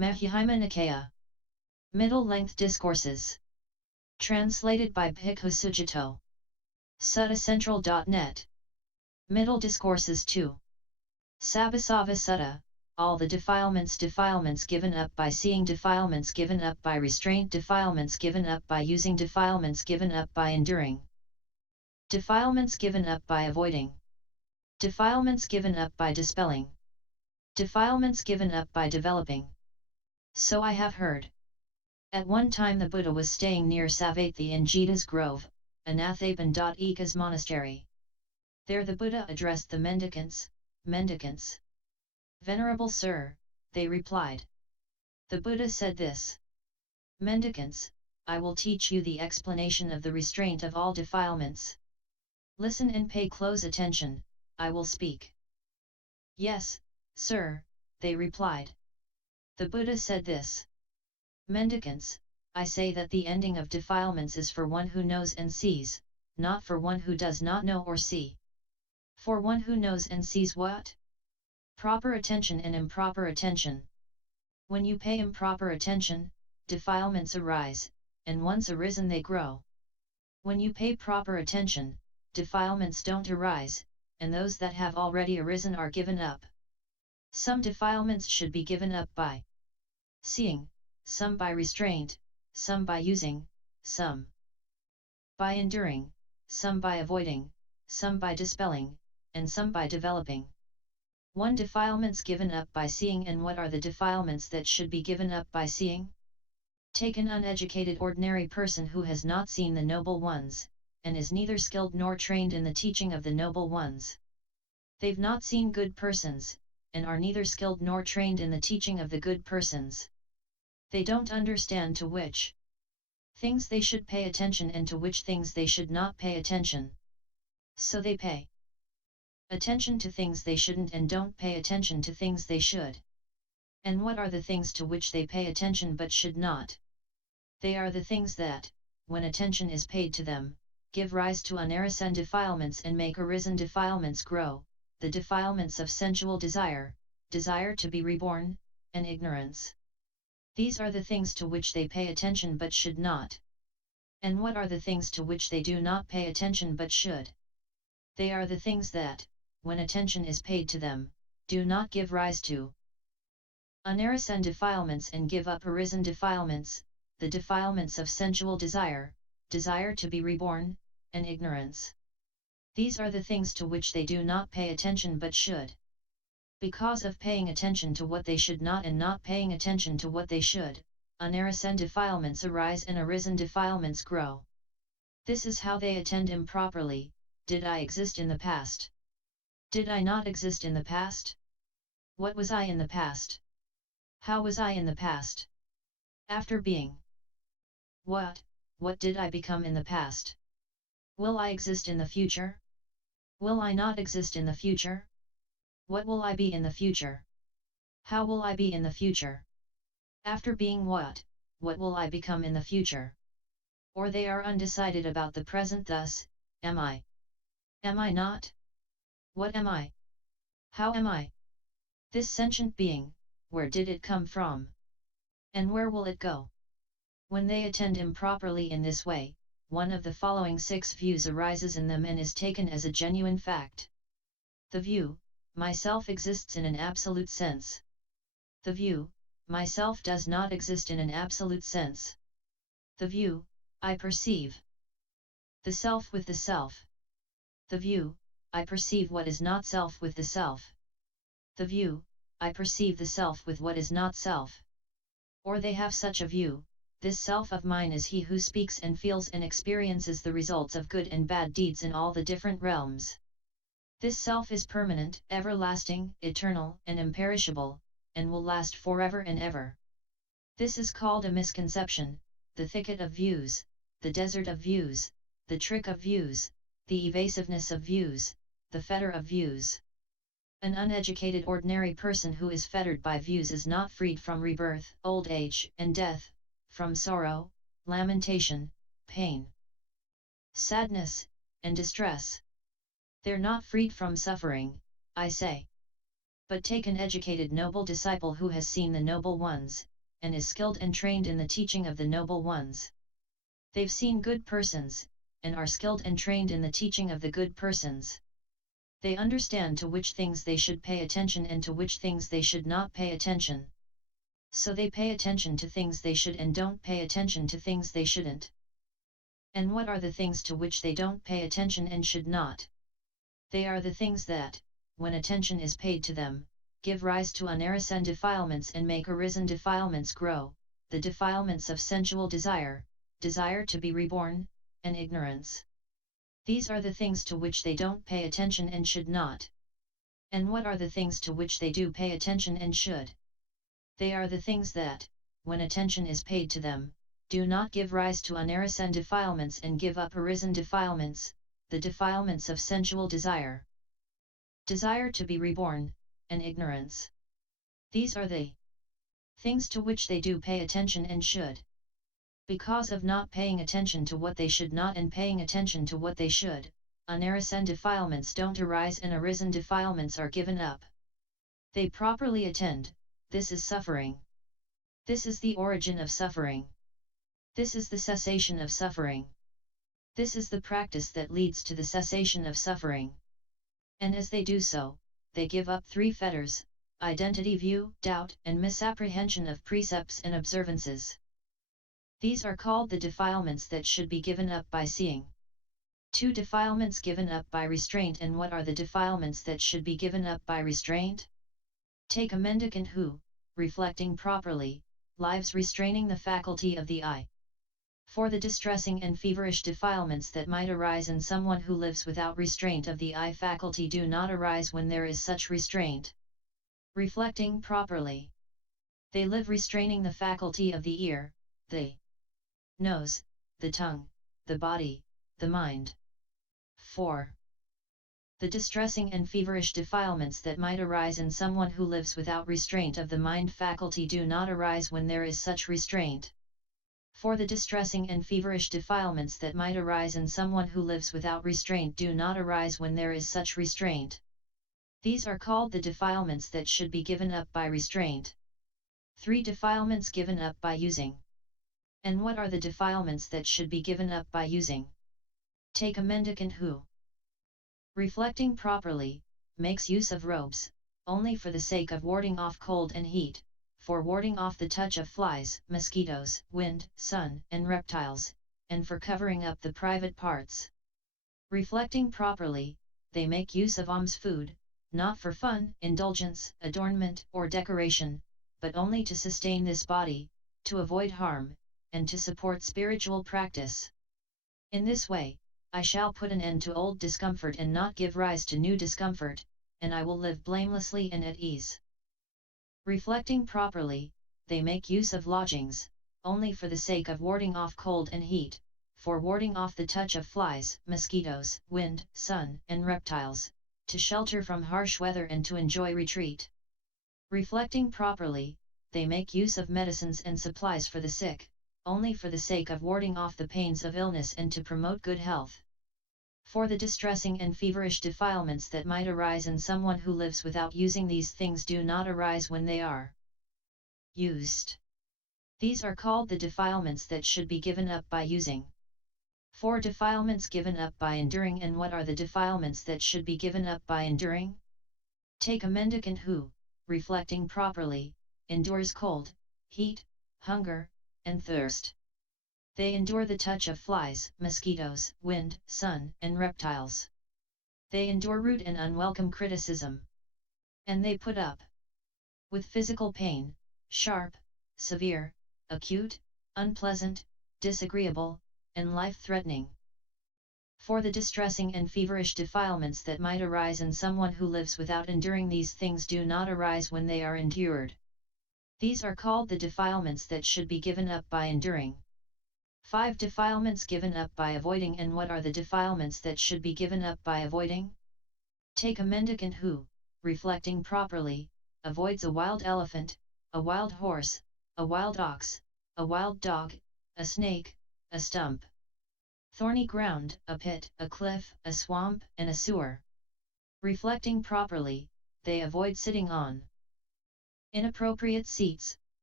Majjhima Nikaya. Middle-length discourses. Translated by Bhikkhu Sujato. Suttacentral.net. Middle Discourses 2. Sabbasava Sutta. All the defilements given up by seeing, defilements given up by restraint, defilements given up by using, defilements given up by enduring, defilements given up by avoiding, defilements given up by dispelling, defilements given up by developing. So I have heard. At one time the Buddha was staying near Savatthi in Jeta's Grove, Anathapan.Eka's monastery. There the Buddha addressed the mendicants. Venerable Sir, they replied. The Buddha said this. Mendicants, I will teach you the explanation of the restraint of all defilements. Listen and pay close attention, I will speak. Yes, sir, they replied. The Buddha said this. Mendicants, I say that the ending of defilements is for one who knows and sees, not for one who does not know or see. For one who knows and sees what? Proper attention and improper attention. When you pay improper attention, defilements arise, and once arisen they grow. When you pay proper attention, defilements don't arise, and those that have already arisen are given up. Some defilements should be given up by seeing, some by restraint, some by using, some by enduring, some by avoiding, some by dispelling, and some by developing. 1. Defilements given up by seeing. And what are the defilements that should be given up by seeing? Take an uneducated ordinary person who has not seen the noble ones, and is neither skilled nor trained in the teaching of the noble ones. They've not seen good persons, and are neither skilled nor trained in the teaching of the good persons. They don't understand to which things they should pay attention and to which things they should not pay attention. So they pay attention to things they shouldn't and don't pay attention to things they should. And what are the things to which they pay attention but should not? They are the things that, when attention is paid to them, give rise to unarisen defilements and make arisen defilements grow, the defilements of sensual desire, desire to be reborn, and ignorance. These are the things to which they pay attention but should not. And what are the things to which they do not pay attention but should? They are the things that, when attention is paid to them, do not give rise to unarisen defilements and give up arisen defilements, the defilements of sensual desire, desire to be reborn, and ignorance. These are the things to which they do not pay attention but should. Because of paying attention to what they should not and not paying attention to what they should, unarisen defilements arise and arisen defilements grow. This is how they attend improperly. Did I exist in the past? Did I not exist in the past? What was I in the past? How was I in the past? After being what did I become in the past? Will I exist in the future? Will I not exist in the future? What will I be in the future? How will I be in the future? After being what will I become in the future? Or they are undecided about the present. Thus, am I? Am I not? What am I? How am I? This sentient being, where did it come from? And where will it go? When they attend improperly in this way, one of the following 6 views arises in them and is taken as a genuine fact. The view, myself exists in an absolute sense. The view, myself does not exist in an absolute sense. The view, I perceive the self with the self. The view, I perceive what is not self with the self. The view, I perceive the self with what is not self. Or they have such a view, this self of mine is he who speaks and feels and experiences the results of good and bad deeds in all the different realms. This self is permanent, everlasting, eternal, and imperishable, and will last forever and ever. This is called a misconception, the thicket of views, the desert of views, the trick of views, the evasiveness of views, the fetter of views. An uneducated ordinary person who is fettered by views is not freed from rebirth, old age, and death, from sorrow, lamentation, pain, sadness, and distress. They're not freed from suffering, I say. But take an educated noble disciple who has seen the noble ones, and is skilled and trained in the teaching of the noble ones. They've seen good persons, and are skilled and trained in the teaching of the good persons. They understand to which things they should pay attention and to which things they should not pay attention. So they pay attention to things they should and don't pay attention to things they shouldn't. And what are the things to which they don't pay attention and should not? They are the things that, when attention is paid to them, give rise to unarisen defilements and make arisen defilements grow, the defilements of sensual desire, desire to be reborn, and ignorance. These are the things to which they don't pay attention and should not. And what are the things to which they do pay attention and should? They are the things that, when attention is paid to them, do not give rise to unarisen defilements and give up arisen defilements, the defilements of sensual desire, desire to be reborn, and ignorance. These are the things to which they do pay attention and should. Because of not paying attention to what they should not and paying attention to what they should, unarisen defilements don't arise and arisen defilements are given up. They properly attend, this is suffering. This is the origin of suffering. This is the cessation of suffering. This is the practice that leads to the cessation of suffering. And as they do so, they give up three fetters: identity view, doubt, and misapprehension of precepts and observances. These are called the defilements that should be given up by seeing. 2 defilements given up by restraint. And what are the defilements that should be given up by restraint? Take a mendicant who, reflecting properly, lives restraining the faculty of the eye. For the distressing and feverish defilements that might arise in someone who lives without restraint of the eye faculty do not arise when there is such restraint. Reflecting properly, they live restraining the faculty of the ear, the nose, the tongue, the body, the mind. 4. The distressing and feverish defilements that might arise in someone who lives without restraint of the mind faculty do not arise when there is such restraint. For the distressing and feverish defilements that might arise in someone who lives without restraint do not arise when there is such restraint. These are called the defilements that should be given up by restraint. 3 defilements given up by using. And what are the defilements that should be given up by using? Take a mendicant who, reflecting properly, makes use of robes, only for the sake of warding off cold and heat, for warding off the touch of flies, mosquitoes, wind, sun, and reptiles, and for covering up the private parts. Reflecting properly, they make use of alms food, not for fun, indulgence, adornment, or decoration, but only to sustain this body, to avoid harm, and to support spiritual practice. In this way, I shall put an end to old discomfort and not give rise to new discomfort, and I will live blamelessly and at ease. Reflecting properly, they make use of lodgings, only for the sake of warding off cold and heat, for warding off the touch of flies, mosquitoes, wind, sun, and reptiles, to shelter from harsh weather and to enjoy retreat. Reflecting properly, they make use of medicines and supplies for the sick, only for the sake of warding off the pains of illness and to promote good health. For the distressing and feverish defilements that might arise in someone who lives without using these things do not arise when they are used. These are called the defilements that should be given up by using. 4 defilements given up by enduring. And what are the defilements that should be given up by enduring? Take a mendicant who, reflecting properly, endures cold, heat, hunger, and thirst. They endure the touch of flies, mosquitoes, wind, sun, and reptiles. They endure rude and unwelcome criticism. And they put up with physical pain, sharp, severe, acute, unpleasant, disagreeable, and life-threatening. For the distressing and feverish defilements that might arise in someone who lives without enduring these things do not arise when they are endured. These are called the defilements that should be given up by enduring. 5 defilements given up by avoiding. And what are the defilements that should be given up by avoiding? Take a mendicant who, reflecting properly, avoids a wild elephant, a wild horse, a wild ox, a wild dog, a snake, a stump, thorny ground, a pit, a cliff, a swamp, and a sewer. Reflecting properly, they avoid sitting on inappropriate seats,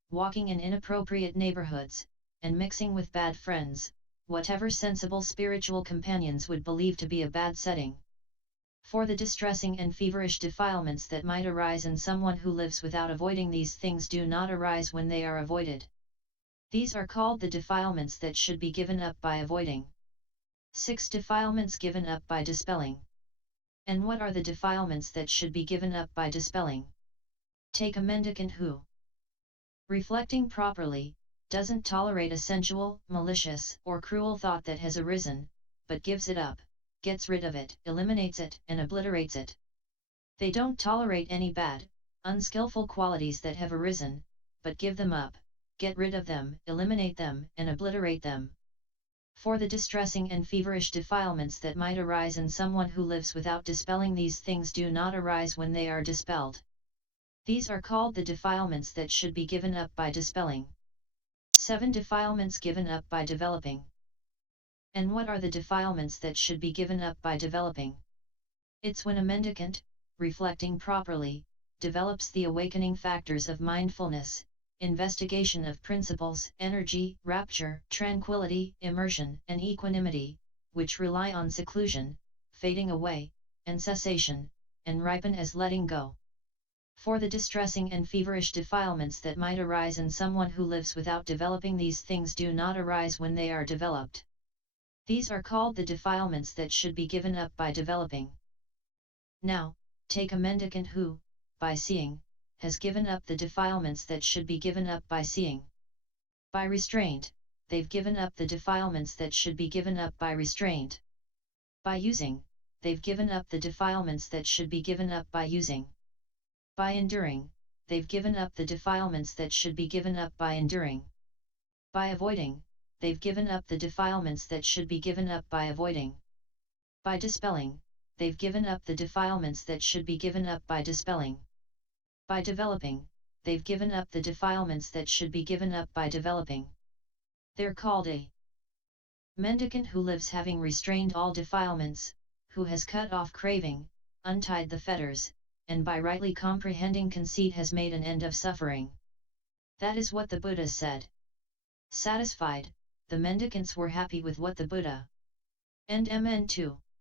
walking in inappropriate neighborhoods, and mixing with bad friends, whatever sensible spiritual companions would believe to be a bad setting. For the distressing and feverish defilements that might arise in someone who lives without avoiding these things do not arise when they are avoided. These are called the defilements that should be given up by avoiding. 6 Defilements given up by dispelling. And what are the defilements that should be given up by dispelling? Take a mendicant who, reflecting properly, doesn't tolerate a sensual, malicious, or cruel thought that has arisen, but gives it up, gets rid of it, eliminates it, and obliterates it. They don't tolerate any bad, unskillful qualities that have arisen, but give them up, get rid of them, eliminate them, and obliterate them. For the distressing and feverish defilements that might arise in someone who lives without dispelling these things do not arise when they are dispelled. These are called the defilements that should be given up by dispelling. 7 Defilements given up by developing. And what are the defilements that should be given up by developing? It's when a mendicant, reflecting properly, develops the awakening factors of mindfulness, investigation of principles, energy, rapture, tranquility, immersion, and equanimity, which rely on seclusion, fading away, and cessation, and ripen as letting go. For the distressing and feverish defilements that might arise in someone who lives without developing these things do not arise when they are developed. These are called the defilements that should be given up by developing. Now, take a mendicant who, by seeing, has given up the defilements that should be given up by seeing. By restraint, they've given up the defilements that should be given up by restraint. By using, they've given up the defilements that should be given up by using. By enduring, they've given up the defilements that should be given up by enduring. By avoiding, they've given up the defilements that should be given up by avoiding. By dispelling, they've given up the defilements that should be given up by dispelling. By developing, they've given up the defilements that should be given up by developing. They're called a mendicant who lives having restrained all defilements, who has cut off craving, untied the fetters, and by rightly comprehending conceit has made an end of suffering. That is what the Buddha said. Satisfied, the mendicants were happy with what the Buddha and Mn2